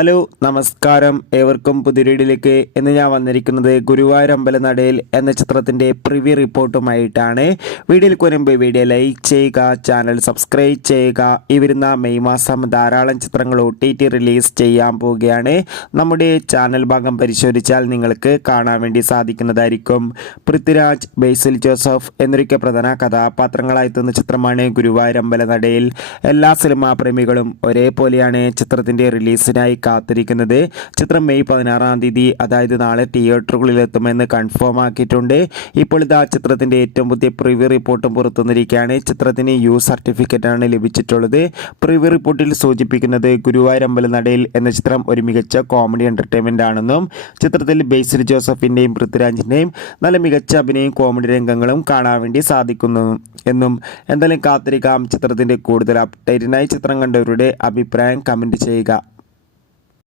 Hello നമസ്കാരം, ഏവർക്കും പുതിയൊരിടിലേക്ക്. ഇന്ന് ഞാൻ വന്നിരിക്കുന്നത് ഗുരുവായൂർ അമ്പലനടയിൽ എന്ന ചിത്രത്തിൻ്റെ പ്രിവ്യൂ റിപ്പോർട്ടുമായിട്ടാണ്. വീഡിയോയിൽ വരുമ്പോൾ വീഡിയോ ലൈക്ക് ചെയ്യുക, ചാനൽ സബ്സ്ക്രൈബ് ചെയ്യുക. ഈ വരുന്ന മെയ് മാസം ധാരാളം ചിത്രങ്ങൾ OTT റിലീസ് ചെയ്യാൻ പോവുകയാണ്. നമ്മുടെ ചാനൽ ഭാഗം പരിശോധിച്ചാൽ നിങ്ങൾക്ക് കാണാൻ വേണ്ടി സാധിക്കുന്നതായിരിക്കും. പൃഥ്വിരാജ്, ബേസിൽ ജോസഫ് എന്നൊക്കെ പ്രധാന കഥാപാത്രങ്ങളായി എത്തുന്ന ചിത്രമാണ് ഗുരുവായൂർ അമ്പലനടയിൽ. എല്ലാ സിനിമാ പ്രേമികളും ഒരേപോലെയാണ് ചിത്രത്തിൻ്റെ റിലീസിനായി കാത്തിരിക്കുന്നത്. ചിത്രം മെയ് 16-ാം തീയതി, അതായത് നാളെ തിയേറ്ററുകളിൽ എത്തുമെന്ന് കൺഫേം ആക്കിയിട്ടുണ്ട്. ഇപ്പോൾ ഇതാ ചിത്രത്തിന്റെ ഏറ്റവും പുതിയ പ്രിവ്യൂ റിപ്പോർട്ടും പുറത്തുവന്നിരിക്കുകയാണ്. ചിത്രത്തിന് സർട്ടിഫിക്കറ്റ് ആണ് ലഭിച്ചിട്ടുള്ളത്. പ്രിവ്യൂ റിപ്പോർട്ടിൽ സൂചിപ്പിക്കുന്നത് ഗുരുവായൂർ അമ്പലനടയിൽ എന്ന ചിത്രം ഒരു മികച്ച കോമഡി എന്റർടൈൻമെന്റ് ആണെന്നും ചിത്രത്തിൽ ബേസിൽ ജോസഫിന്റെയും പൃഥ്വിരാജിന്റെയും നല്ല മികച്ച അഭിനയം കോമഡി രംഗങ്ങളും കാണാൻ വേണ്ടി സാധിക്കുന്നു എന്നും. എന്തായാലും കാത്തിരിക്കാം ചിത്രത്തിന്റെ കൂടുതൽ അപ്ഡേറ്റിനായി. ചിത്രം കണ്ടവരുടെ അഭിപ്രായം കമന്റ് ചെയ്യുക.